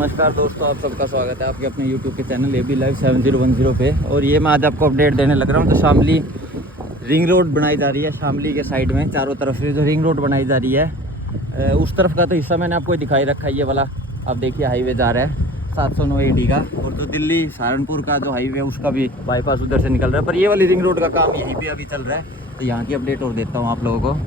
नमस्कार दोस्तों, आप सबका स्वागत है आपके अपने YouTube के चैनल AB Live 7010 पे। और ये मैं आज आपको अपडेट देने लग रहा हूँ। तो शामली रिंग रोड बनाई जा रही है। शामली के साइड में चारों तरफ से जो रिंग रोड बनाई जा रही है, उस तरफ का तो हिस्सा मैंने आपको दिखाई रखा है। ये वाला आप देखिए हाईवे जा रहा है 709 AD का, और जो दिल्ली सहारनपुर का जो हाईवे है उसका भी बाईपास उधर से निकल रहा है। पर ये वाली रिंग रोड का काम यहीं पर अभी चल रहा है। तो यहाँ की अपडेट और देता हूँ आप लोगों को।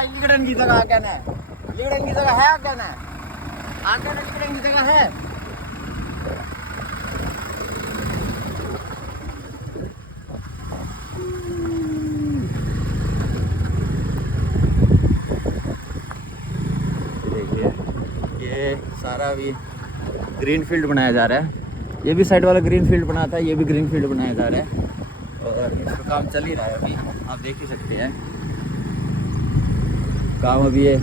लिगड़न की जगह क्या ना, लिगड़न की जगह है क्या ना, आगे लिगड़न की जगह है। देखिए ये सारा भी ग्रीन फील्ड बनाया जा रहा है। ये भी साइड वाला ग्रीन फील्ड बना था, ये भी ग्रीन फील्ड बनाया जा रहा है और इसका काम चल ही रहा है अभी, आप देख ही सकते हैं काम। अभी ये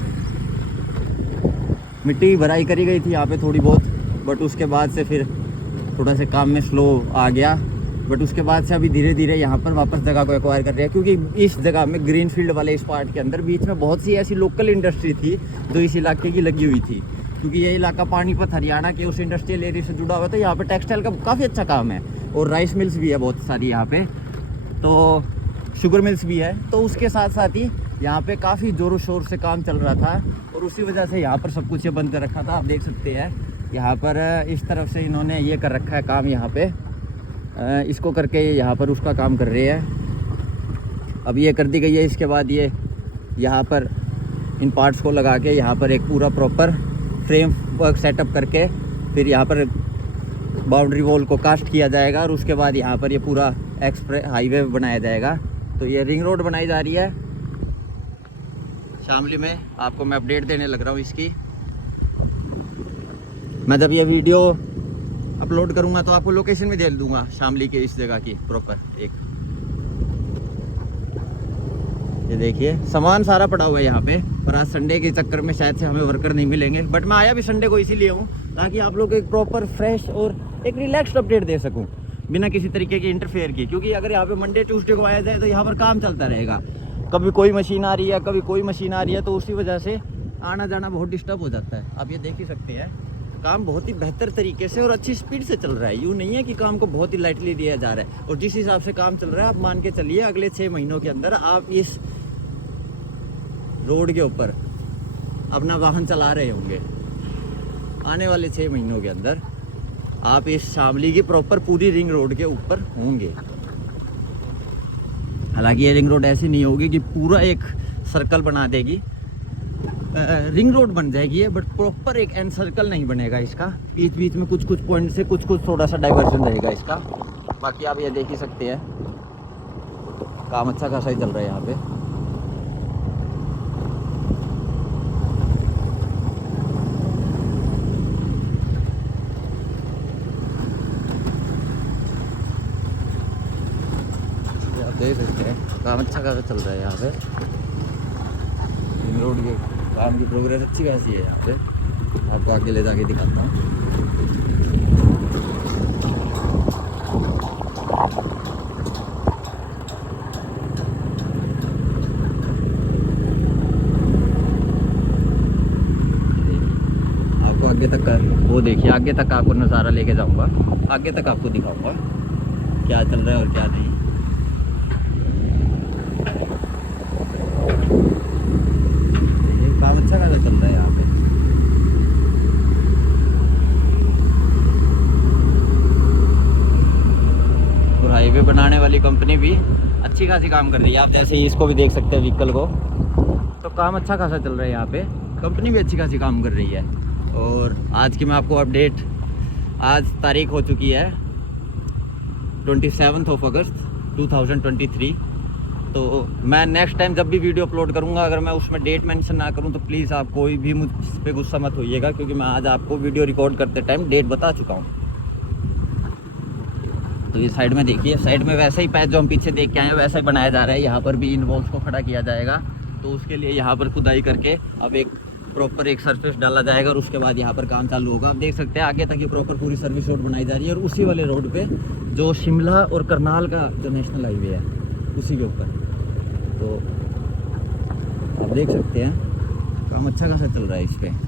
मिट्टी की भराई करी गई थी यहाँ पे थोड़ी बहुत, बट उसके बाद से फिर थोड़ा सा काम में स्लो आ गया। बट उसके बाद से अभी धीरे धीरे यहाँ पर वापस जगह को एक्वायर कर रहे हैं, क्योंकि इस जगह में ग्रीन फील्ड वाले इस पार्ट के अंदर बीच में बहुत सी ऐसी लोकल इंडस्ट्री थी जो इस इलाके की लगी हुई थी। क्योंकि ये इलाका पानीपत हरियाणा के उस इंडस्ट्रियल एरिया से जुड़ा हुआ था। यहाँ पर टेक्सटाइल का काफ़ी अच्छा काम है और राइस मिल्स भी है बहुत सारी यहाँ पे, तो शुगर मिल्स भी है। तो उसके साथ साथ ही यहाँ पे काफ़ी ज़ोरों शोर से काम चल रहा था और उसी वजह से यहाँ पर सब कुछ ये बंद कर रखा था। आप देख सकते हैं यहाँ पर इस तरफ से इन्होंने ये कर रखा है काम, यहाँ पे इसको करके यहाँ पर उसका काम कर रहे हैं। अब ये कर दी गई है। इसके बाद ये यहाँ पर इन पार्ट्स को लगा के यहाँ पर एक पूरा प्रॉपर फ्रेम वर्क सेटअप करके फिर यहाँ पर बाउंड्री वॉल को कास्ट किया जाएगा और उसके बाद यहाँ पर ये पूरा एक्सप्रेस हाईवे बनाया जाएगा। तो ये रिंग रोड बनाई जा रही है शामली में। आपको मैं अपडेट देने लग रहा हूँ इसकी। मैं जब ये वीडियो अपलोड करूँगा तो आपको लोकेशन भी दे दूँगा शामली के इस जगह की प्रॉपर एक। ये देखिए सामान सारा पड़ा हुआ है यहाँ पे, पर आज संडे के चक्कर में शायद से हमें वर्कर नहीं मिलेंगे। बट मैं आया भी संडे को इसीलिए हूँ ताकि आप लोग एक प्रॉपर फ्रेश और एक रिलैक्स्ड अपडेट दे सकूँ बिना किसी तरीके की इंटरफेयर की। क्योंकि अगर यहाँ पे मंडे ट्यूसडे को आया जाए तो यहाँ पर काम चलता रहेगा, कभी कोई मशीन आ रही है कभी कोई मशीन आ रही है, तो उसी वजह से आना जाना बहुत डिस्टर्ब हो जाता है। आप ये देख ही सकते हैं काम बहुत ही बेहतर तरीके से और अच्छी स्पीड से चल रहा है। यूँ नहीं है कि काम को बहुत ही लाइटली लिया जा रहा है। और जिस हिसाब से काम चल रहा है आप मान के चलिए अगले 6 महीनों के अंदर आप इस रोड के ऊपर अपना वाहन चला रहे होंगे। आने वाले 6 महीनों के अंदर आप इस शामली की प्रॉपर पूरी रिंग रोड के ऊपर होंगे। हालांकि ये रिंग रोड ऐसी नहीं होगी कि पूरा एक सर्कल बना देगी, रिंग रोड बन जाएगी ये, बट प्रॉपर एक एंड सर्कल नहीं बनेगा इसका। बीच बीच में कुछ कुछ पॉइंट से कुछ कुछ थोड़ा सा डाइवर्जन रहेगा इसका। बाकी आप ये देख ही सकते हैं काम अच्छा खासा ही चल रहा है यहाँ पे। देख सकते हैं काम अच्छा खासा चल रहा है यहाँ पे। रिंग रोड के काम की प्रोग्रेस अच्छी खासी है यहाँ पे। आपको आगे ले जाके दिखाता हूँ। आपको आगे तक का वो देखिए, आगे तक आपको नज़ारा लेके जाऊँगा, आगे तक आपको दिखाऊँगा क्या चल रहा है और क्या नहीं। काम अच्छा खासा चल रहा है यहाँ पे। और हाईवे बनाने वाली कंपनी भी अच्छी खासी काम कर रही है। आप जैसे ही इसको भी देख सकते हैं व्हीकल को, तो काम अच्छा खासा चल रहा है यहाँ पे। कंपनी भी अच्छी खासी काम कर रही है। और आज की मैं आपको अपडेट, आज तारीख हो चुकी है 27 अगस्त 2023। तो मैं नेक्स्ट टाइम जब भी वीडियो अपलोड करूंगा, अगर मैं उसमें डेट मेंशन ना करूं तो प्लीज़ आप कोई भी मुझ पे गुस्सा मत होइएगा, क्योंकि मैं आज आपको वीडियो रिकॉर्ड करते टाइम डेट बता चुका हूं। तो ये साइड में देखिए, साइड में वैसा ही पैच जो हम पीछे देख के आए हैं वैसा ही बनाया जा रहा है। यहाँ पर भी इन वॉल्स को खड़ा किया जाएगा, तो उसके लिए यहाँ पर खुदाई करके अब एक प्रॉपर एक सरफेस डाला जाएगा और उसके बाद यहाँ पर काम चालू होगा। आप देख सकते हैं आगे तक ये प्रॉपर पूरी सर्विस रोड बनाई जा रही है और उसी वाले रोड पे जो शिमला और करनाल का जो नेशनल हाईवे है उसी के ऊपर। तो आप देख सकते हैं काम अच्छा खासा चल रहा है इस पर।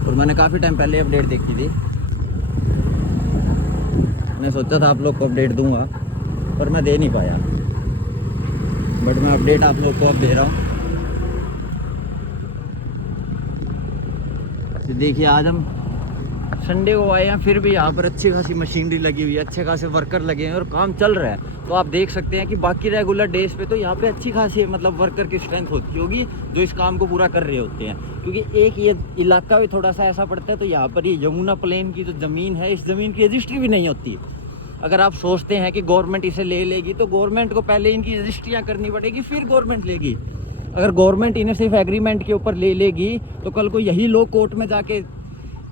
और मैंने काफ़ी टाइम पहले अपडेट देखी थी, मैं सोचा था आप लोग को अपडेट दूंगा पर मैं दे नहीं पाया, बट मैं अपडेट आप लोग को अब दे रहा हूँ। देखिए आज हम संडे को आए हैं, फिर भी यहाँ पर अच्छी खासी मशीनरी लगी हुई है, अच्छे खासे वर्कर लगे हैं और काम चल रहा है। तो आप देख सकते हैं कि बाकी रेगुलर डेज पे तो यहाँ पे अच्छी खासी मतलब वर्कर की स्ट्रेंथ होती होगी जो इस काम को पूरा कर रहे होते हैं, क्योंकि एक ये इलाका भी थोड़ा सा ऐसा पड़ता है। तो यहाँ पर ये यमुना प्लेन की जो ज़मीन है, इस ज़मीन की रजिस्ट्री भी नहीं होती। अगर आप सोचते हैं कि गवर्नमेंट इसे ले लेगी तो गवर्नमेंट को पहले इनकी रजिस्ट्रियाँ करनी पड़ेगी, फिर गवर्नमेंट लेगी। अगर गवर्नमेंट इन्हें सिर्फ एग्रीमेंट के ऊपर ले लेगी तो कल को यही लोग कोर्ट में जाके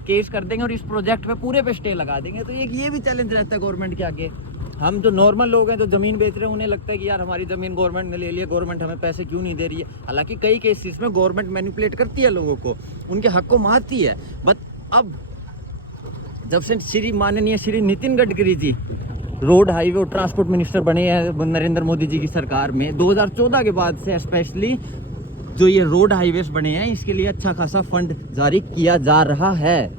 केस कर देंगे और इस प्रोजेक्ट पे पूरे पे स्टे लगा देंगे। तो एक ये भी चैलेंज रहता है गवर्नमेंट के आगे। हम जो नॉर्मल लोग हैं जो ज़मीन बेच रहे हैं उन्हें लगता है कि यार हमारी ज़मीन गवर्नमेंट ने ले ली है, गवर्नमेंट हमें पैसे क्यों नहीं दे रही है। हालांकि कई केसेस में गवर्नमेंट मैनिपुलेट करती है लोगों को, उनके हक को मारती है। बट अब जब से माननीय श्री नितिन गडकरी जी रोड हाईवे और ट्रांसपोर्ट मिनिस्टर बने हैं नरेंद्र मोदी जी की सरकार में, 2014 के बाद से स्पेशली जो ये रोड हाईवेज बने हैं इसके लिए अच्छा खासा फंड जारी किया जा रहा है।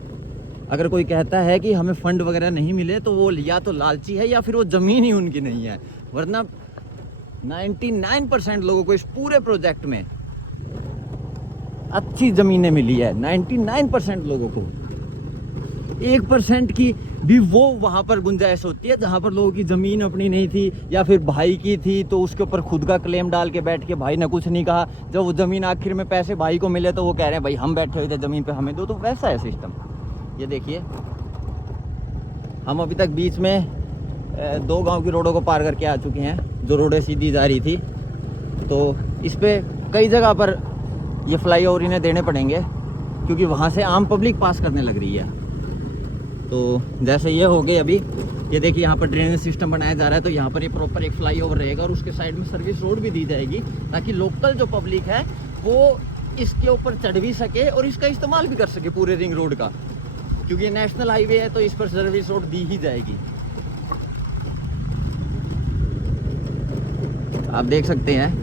अगर कोई कहता है कि हमें फंड वगैरह नहीं मिले तो वो या तो लालची है या फिर वो ज़मीन ही उनकी नहीं है, वरना 99% लोगों को इस पूरे प्रोजेक्ट में अच्छी ज़मीनें मिली है। 99% लोगों को, 1% की भी वो वहाँ पर गुंजाइश होती है जहाँ पर लोगों की ज़मीन अपनी नहीं थी या फिर भाई की थी तो उसके ऊपर खुद का क्लेम डाल के बैठ के भाई ने कुछ नहीं कहा। जब वो ज़मीन आखिर में पैसे भाई को मिले तो वो कह रहे हैं भाई हम बैठे हुए थे ज़मीन पे हमें दो। तो वैसा है सिस्टम। ये देखिए हम अभी तक बीच में 2 गांव की रोडों को पार करके आ चुके हैं, जो रोडें सीधी जा रही थी। तो इस पर कई जगह पर ये फ्लाईओवर इन्हें देने पड़ेंगे क्योंकि वहाँ से आम पब्लिक पास करने लग रही है। तो जैसे ये हो गए अभी, ये देखिए यहाँ पर ड्रेनेज सिस्टम बनाया जा रहा है। तो यहाँ पर ये प्रॉपर एक फ्लाईओवर रहेगा और उसके साइड में सर्विस रोड भी दी जाएगी ताकि लोकल जो पब्लिक है वो इसके ऊपर चढ़ भी सके और इसका इस्तेमाल भी कर सके पूरे रिंग रोड का, क्योंकि ये नेशनल हाईवे है तो इस पर सर्विस रोड दी ही जाएगी। आप देख सकते हैं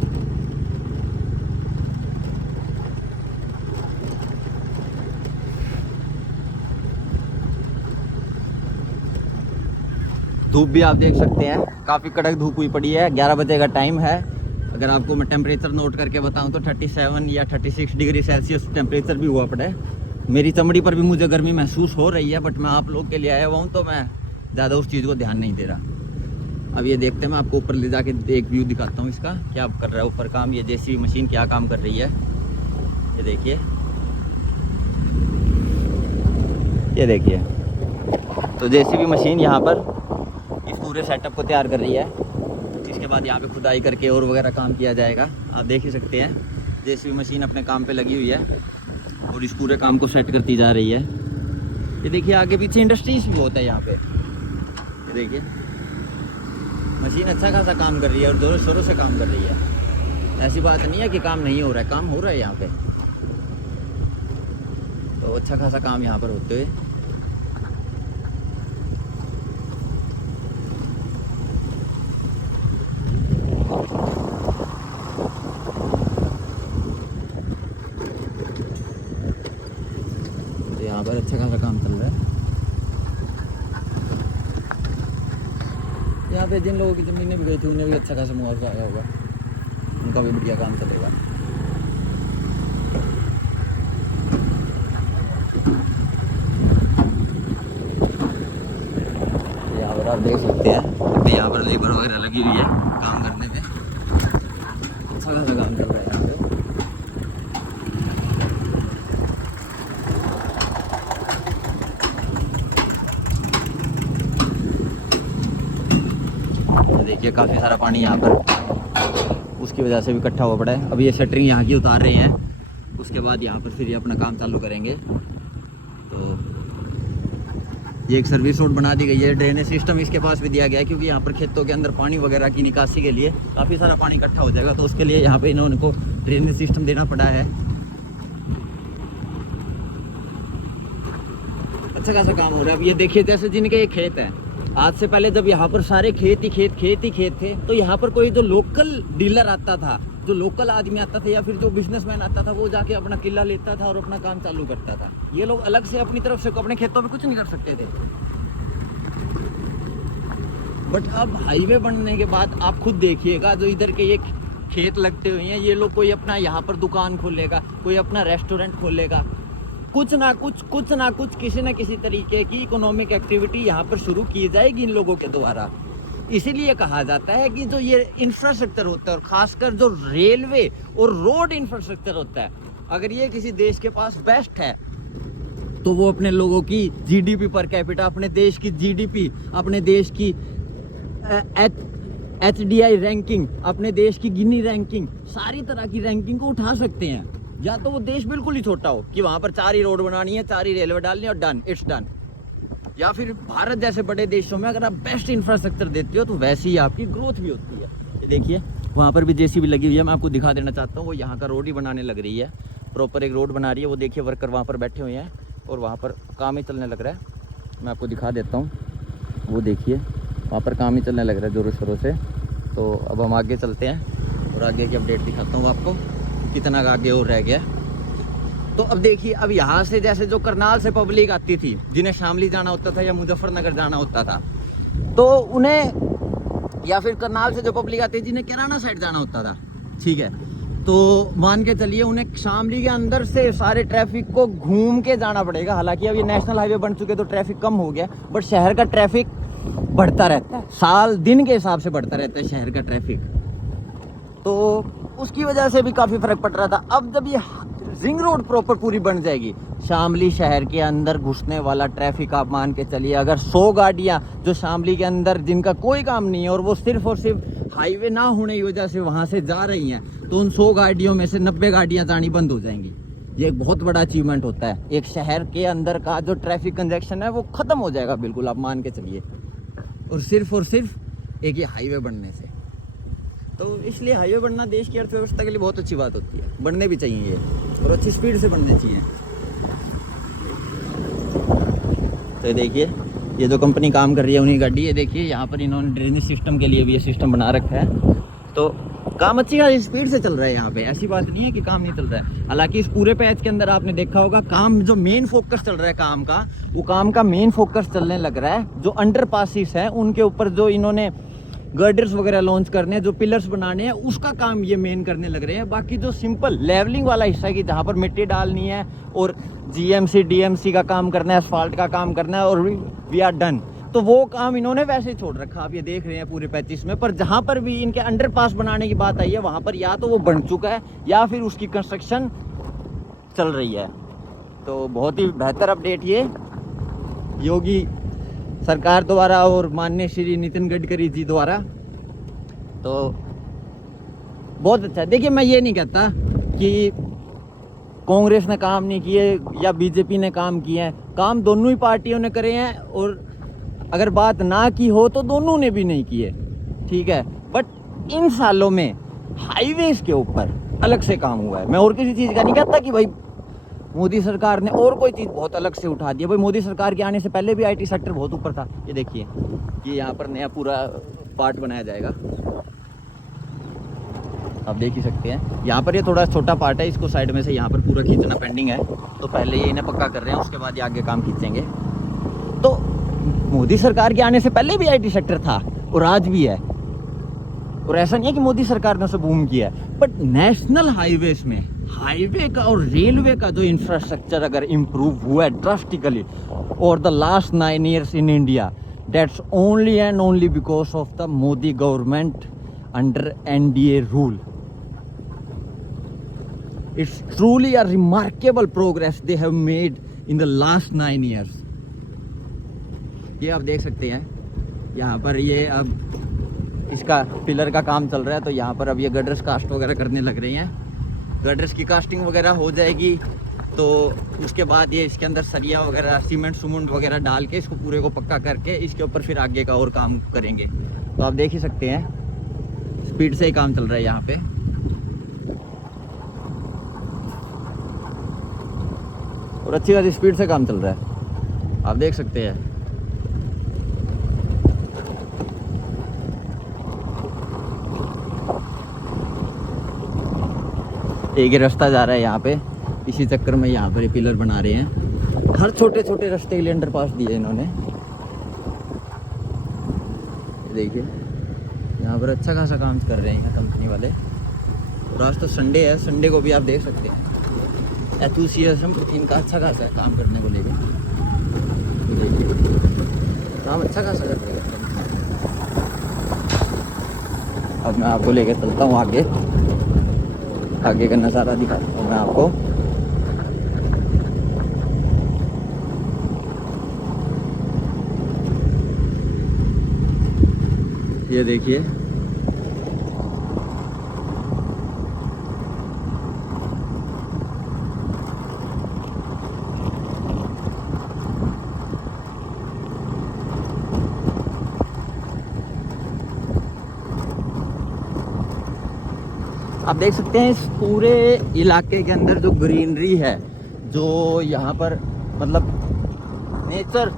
धूप भी आप देख सकते हैं, काफ़ी कड़क धूप हुई पड़ी है। 11 बजे का टाइम है। अगर आपको मैं टेम्परेचर नोट करके बताऊं तो 37 या 36 डिग्री सेल्सियस टेम्परेचर भी हुआ पड़ा है। मेरी चमड़ी पर भी मुझे गर्मी महसूस हो रही है, बट मैं आप लोग के लिए आया हुआ हूँ तो मैं ज़्यादा उस चीज़ को ध्यान नहीं दे रहा। अब ये देखते हैं, मैं आपको ऊपर ले जाके एक व्यू दिखाता हूँ इसका क्या कर रहा है ऊपर काम। ये जेसीबी मशीन क्या काम कर रही है ये देखिए, ये देखिए। तो जेसीबी मशीन यहाँ पर इस पूरे सेटअप को तैयार कर रही है। इसके बाद यहाँ पे खुदाई करके और वगैरह काम किया जाएगा। आप देख ही सकते हैं जेसीबी मशीन अपने काम पे लगी हुई है और इस पूरे काम को सेट करती जा रही है। ये देखिए आगे पीछे इंडस्ट्रीज भी होता है यहाँ पे। ये देखिए मशीन अच्छा खासा काम कर रही है और जोरों शोरों से काम कर रही है। ऐसी बात नहीं है कि काम नहीं हो रहा है, काम हो रहा है यहाँ पे। तो अच्छा खासा काम यहाँ पर होते हुए यहाँ पर अच्छा खासा काम चल रहा है। यहाँ पे जिन लोगों की ज़मीनें भी गई थी उन्हें भी अच्छा खासा मुआवजा आया होगा, उनका भी बढ़िया काम चलेगा। यहाँ पर आप देख सकते हैं अभी यहाँ पर लेबर वगैरह लगी हुई है काम करने में। अच्छा खासा काम चल रहा है यहाँ पे। देखिए काफ़ी सारा पानी यहाँ पर उसकी वजह से भी इकट्ठा हुआ पड़ा है। अभी ये शटरिंग यहाँ की उतार रहे हैं, उसके बाद यहाँ पर फिर ये अपना काम चालू करेंगे। तो ये एक सर्विस रोड बना दी गई है। ड्रेनेज सिस्टम इसके पास भी दिया गया है क्योंकि यहाँ पर खेतों के अंदर पानी वगैरह की निकासी के लिए काफ़ी सारा पानी इकट्ठा हो जाएगा। तो उसके लिए यहाँ पे इन्होंने को ड्रेनेज सिस्टम देना पड़ा है। अच्छा खासा काम हो रहा है। अब ये देखिए, जैसे जिनके ये खेत है, आज से पहले जब यहाँ पर सारे खेत ही खेत थे, तो यहाँ पर कोई जो लोकल डीलर आता था, जो लोकल आदमी आता था या फिर जो बिजनेसमैन आता था, वो जाके अपना किला लेता था और अपना काम चालू करता था। ये लोग अलग से अपनी तरफ से अपने खेतों में कुछ नहीं कर सकते थे। बट अब हाईवे बनने के बाद आप खुद देखिएगा, जो इधर के ये खेत लगते हुए हैं, ये लोग कोई अपना यहाँ पर दुकान खोलेगा, कोई अपना रेस्टोरेंट खोलेगा, कुछ ना कुछ किसी न किसी तरीके की इकोनॉमिक एक्टिविटी यहाँ पर शुरू की जाएगी इन लोगों के द्वारा। इसीलिए कहा जाता है कि जो ये इंफ्रास्ट्रक्चर होता है, और खासकर जो रेलवे और रोड इंफ्रास्ट्रक्चर होता है, अगर ये किसी देश के पास बेस्ट है, तो वो अपने लोगों की जीडीपी पर कैपिटा, अपने देश की जीडीपी, अपने देश की HDI रैंकिंग, अपने देश की गिनी रैंकिंग, सारी तरह की रैंकिंग को उठा सकते हैं। या तो वो देश बिल्कुल ही छोटा हो कि वहां पर 4 ही रोड बनानी है, 4 ही रेलवे डालनी है और डन, इट्स डन। या फिर भारत जैसे बड़े देशों में अगर आप बेस्ट इंफ्रास्ट्रक्चर देते हो, तो वैसे ही आपकी ग्रोथ भी होती है। ये देखिए, वहाँ पर भी जेसीबी लगी हुई है, मैं आपको दिखा देना चाहता हूँ। वो यहाँ का रोड ही बनाने लग रही है, प्रॉपर एक रोड बना रही है। वो देखिए, वर्कर वहाँ पर बैठे हुए हैं और वहाँ पर काम ही चलने लग रहा है। मैं आपको दिखा देता हूँ, वो देखिए, वहाँ पर काम ही चलने लग रहा है जोरों शोरों से। तो अब हम आगे चलते हैं और आगे की अपडेट दिखाता हूँ आपको, कितना आगे और रह गया। तो अब देखिए, अब यहाँ से जैसे जो करनाल से पब्लिक आती थी, जिन्हें शामली जाना होता था या मुजफ्फरनगर जाना होता था, तो उन्हें, या फिर करनाल से जो पब्लिक आती थी जिन्हें कैराना साइड जाना होता था, ठीक है, तो मान के चलिए उन्हें शामली के अंदर से सारे ट्रैफिक को घूम के जाना पड़ेगा। हालांकि अब ये नेशनल हाईवे बन चुके तो ट्रैफिक कम हो गया, बट शहर का ट्रैफिक बढ़ता रहता है, साल दिन के हिसाब से बढ़ता रहता है शहर का ट्रैफिक। तो उसकी वजह से भी काफ़ी फर्क पड़ रहा था। अब जब ये रिंग रोड प्रॉपर पूरी बन जाएगी, शामली शहर के अंदर घुसने वाला ट्रैफिक आप मान के चलिए, अगर 100 गाड़ियाँ जो शामली के अंदर जिनका कोई काम नहीं है और वो सिर्फ और सिर्फ हाईवे ना होने की वजह से वहाँ से जा रही हैं, तो उन 100 गाड़ियों में से 90 गाड़ियाँ जानी बंद हो जाएंगी। ये एक बहुत बड़ा अचीवमेंट होता है। एक शहर के अंदर का जो ट्रैफिक कंजेक्शन है वो ख़त्म हो जाएगा बिल्कुल, आप मान के चलिए, और सिर्फ एक ये हाईवे बनने से। तो इसलिए हाईवे बनना देश की अर्थव्यवस्था के लिए बहुत अच्छी बात होती है, बनने भी चाहिए ये, और अच्छी स्पीड से बनने चाहिए। तो देखिए, ये जो कंपनी काम कर रही है उन्हीं गाड़ी, ये देखिए यहाँ पर इन्होंने ड्रेनेज सिस्टम के लिए भी ये सिस्टम बना रखा है। तो काम अच्छी खासी स्पीड से चल रहा है यहाँ पे, ऐसी बात नहीं है कि काम नहीं चल रहा है। हालांकि इस पूरे पैच के अंदर आपने देखा होगा, काम जो मेन फोकस चल रहा है काम का, वो काम का मेन फोकस चलने लग रहा है जो अंडरपासिस है उनके ऊपर, जो इन्होंने गर्डर्स वगैरह लॉन्च करने हैं, जो पिलर्स बनाने हैं, उसका काम ये मेन करने लग रहे हैं। बाकी जो सिंपल लेवलिंग वाला हिस्सा है कि जहाँ पर मिट्टी डालनी है और जीएमसी डीएमसी का काम करना है, असफाल्ट का काम करना है, और वी आर डन, तो वो काम इन्होंने वैसे ही छोड़ रखा। आप ये देख रहे हैं पूरे 35 में। पर जहाँ पर भी इनके अंडरपास बनाने की बात आई है, वहाँ पर या तो वो बन चुका है या फिर उसकी कंस्ट्रक्शन चल रही है। तो बहुत ही बेहतर अपडेट ये योगी सरकार द्वारा और माननीय श्री नितिन गडकरी जी द्वारा, तो बहुत अच्छा है। देखिए, मैं ये नहीं कहता कि कांग्रेस ने काम नहीं किए या बीजेपी ने काम किए हैं, काम दोनों ही पार्टियों ने करे हैं, और अगर बात ना की हो तो दोनों ने भी नहीं किए, ठीक है। बट इन सालों में हाईवेज के ऊपर अलग से काम हुआ है। मैं और किसी चीज़ का नहीं कहता कि भाई मोदी सरकार ने और कोई चीज़ बहुत अलग से उठा दिया। भाई मोदी सरकार के आने से पहले भी आईटी सेक्टर बहुत ऊपर था। ये देखिए कि यहाँ पर नया पूरा पार्ट बनाया जाएगा, आप देख ही सकते हैं। यहाँ पर ये थोड़ा छोटा पार्ट है, इसको साइड में से यहाँ पर पूरा खींचना पेंडिंग है, तो पहले ये इन्हें पक्का कर रहे हैं, उसके बाद ये आगे काम खींचेंगे। तो मोदी सरकार के आने से पहले भी आईटी सेक्टर था और आज भी है, और ऐसा नहीं है कि मोदी सरकार ने उसे बूम किया है। बट नेशनल हाईवेज में हाईवे का और रेलवे का जो इंफ्रास्ट्रक्चर अगर इम्प्रूव हुआ है ड्रास्टिकली और the last 9 years in India, that's only and only because of the Modi government under NDA rule. It's truly a remarkable progress they have made in the last 9 years. ये आप देख सकते हैं, यहाँ पर ये अब इसका पिलर का काम चल रहा है, तो यहाँ पर अब ये गडर्स कास्ट वगैरह करने लग रही हैं। गडर्स की कास्टिंग वगैरह हो जाएगी तो उसके बाद ये इसके अंदर सरिया वगैरह सीमेंट सुमेंट वगैरह डाल के इसको पूरे को पक्का करके इसके ऊपर फिर आगे का और काम करेंगे। तो आप देख ही सकते हैं स्पीड से ही काम चल रहा है यहाँ पे। और अच्छी खासी स्पीड से काम चल रहा है, आप देख सकते हैं। एक ही रास्ता जा रहा है यहाँ पे, इसी चक्कर में यहाँ पर पिलर बना रहे हैं। हर छोटे छोटे रास्ते के लिए अंडरपास दिए इन्होंने। देखिए यहाँ पर अच्छा खासा काम कर रहे हैं कंपनी वाले। और आज तो संडे है, संडे को भी आप देख सकते हैं एंथुसियाज्म इनका अच्छा खासा है काम करने को लेकर। काम अच्छा खासा कर रहे हैं। अब मैं आपको लेकर चलता हूँ आगे, आगे का नज़ारा दिखाता हूँ मैं आपको। ये देखिए आप देख सकते हैं इस पूरे इलाके के अंदर जो ग्रीनरी है, जो यहाँ पर मतलब नेचर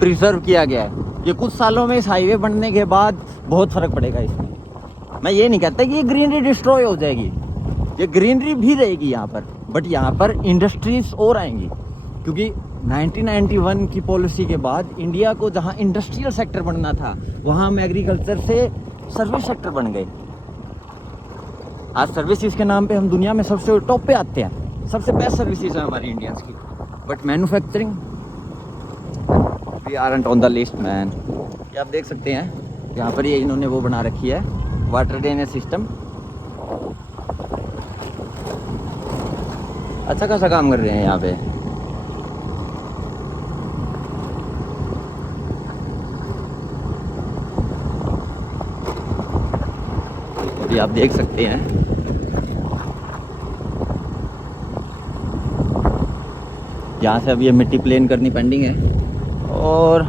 प्रिजर्व किया गया है। ये कुछ सालों में इस हाईवे बनने के बाद बहुत फर्क पड़ेगा इसमें। मैं ये नहीं कहता कि ये ग्रीनरी डिस्ट्रॉय हो जाएगी, ये ग्रीनरी भी रहेगी यहाँ पर, बट यहाँ पर इंडस्ट्रीज और आएंगी। क्योंकि 1991 की पॉलिसी के बाद इंडिया को जहाँ इंडस्ट्रियल सेक्टर बनना था, वहाँ हम एग्रीकल्चर से सर्विस सेक्टर बन गए। आज सर्विसेज के नाम पे हम दुनिया में सबसे टॉप पे आते हैं, सबसे बेस्ट सर्विसेज है हमारी इंडियंस की। But manufacturing we aren't on the list man. ये आप देख सकते हैं यहाँ पर ये इन्होंने वो बना रखी है वाटर ड्रेनेज सिस्टम। अच्छा खासा काम कर रहे हैं यहाँ पे। ये आप देख सकते हैं यहाँ से अब ये मिट्टी प्लेन करनी पेंडिंग है। और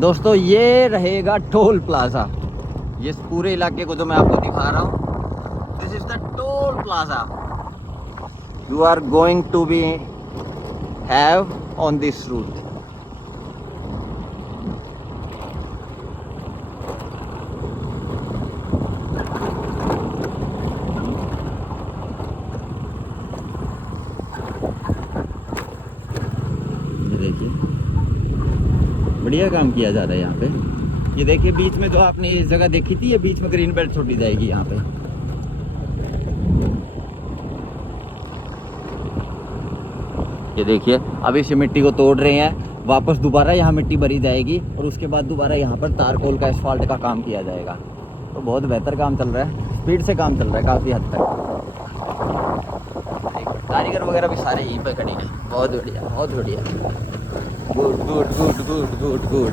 दोस्तों ये रहेगा टोल प्लाजा। ये पूरे इलाके को जो मैं आपको दिखा रहा हूँ, this is the toll plaza you are going to be have on this route. देखिए बढ़िया काम किया जा रहा है यहाँ पे। ये देखिए बीच में जो आपने ये जगह देखी थी, ये बीच में ग्रीन बेल्ट छोड़ी जाएगी यहाँ पे। ये देखिए अब इस मिट्टी को तोड़ रहे हैं, वापस दोबारा यहाँ मिट्टी भरी जाएगी और उसके बाद दोबारा यहाँ पर तारकोल का एस्फाल्ट का काम किया जाएगा। तो बहुत बेहतर काम चल रहा है, स्पीड से काम चल रहा है काफ़ी हद तक। कारीगर वगैरह भी सारे यहीं पर खड़े हैं। बहुत बढ़िया, बहुत बढ़िया। Good good good good good good.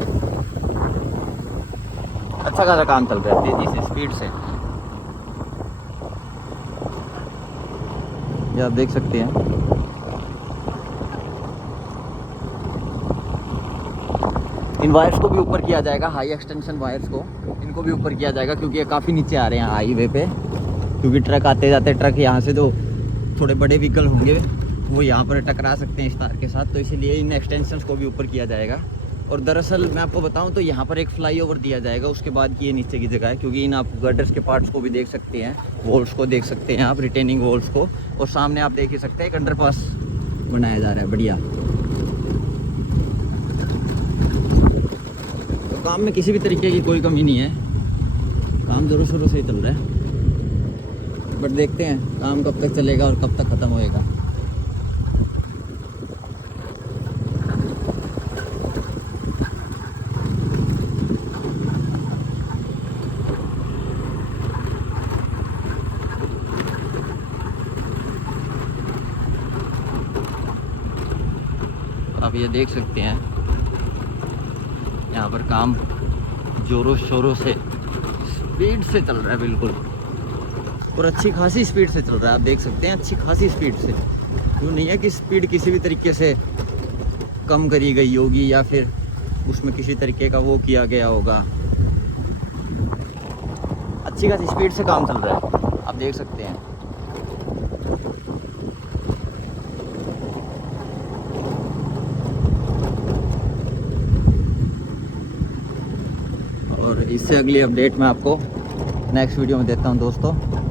अच्छा खासा काम चल रहा है तेजी से, स्पीड से। ये आप देख सकते हैं इन वायर्स को भी ऊपर किया जाएगा, हाई एक्सटेंशन वायर्स को इनको भी ऊपर किया जाएगा, क्योंकि ये काफ़ी नीचे आ रहे हैं हाईवे पे। क्योंकि ट्रक आते जाते, ट्रक यहाँ से जो थोड़े बड़े व्हीकल होंगे वो यहाँ पर टकरा सकते हैं इस तार के साथ, तो इसीलिए इन एक्सटेंशंस को भी ऊपर किया जाएगा। और दरअसल मैं आपको बताऊं तो यहाँ पर एक फ्लाईओवर दिया जाएगा, उसके बाद ये नीचे की जगह है। क्योंकि इन आप गर्डर्स के पार्ट्स को भी देख सकते हैं, वॉल्स को देख सकते हैं आप, रिटेनिंग वॉल्स को, और सामने आप देख ही सकते हैं एक अंडरपास बनाया जा रहा है। बढ़िया तो काम में किसी भी तरीके की कोई कमी नहीं है, काम ज़रूर शुरू से ही चल रहा है। बट देखते हैं काम कब तक चलेगा और कब तक ख़त्म होएगा। आप ये देख सकते हैं यहाँ पर काम जोरों शोरों से, स्पीड से चल रहा है बिल्कुल, और अच्छी खासी स्पीड से चल रहा है। आप देख सकते हैं अच्छी खासी स्पीड से। यूँ नहीं है कि स्पीड किसी भी तरीके से कम करी गई होगी या फिर उसमें किसी तरीके का वो किया गया होगा। अच्छी खासी स्पीड से काम चल रहा है, आप देख सकते हैं। और इससे अगली अपडेट मैं आपको नेक्स्ट वीडियो में देता हूँ दोस्तों।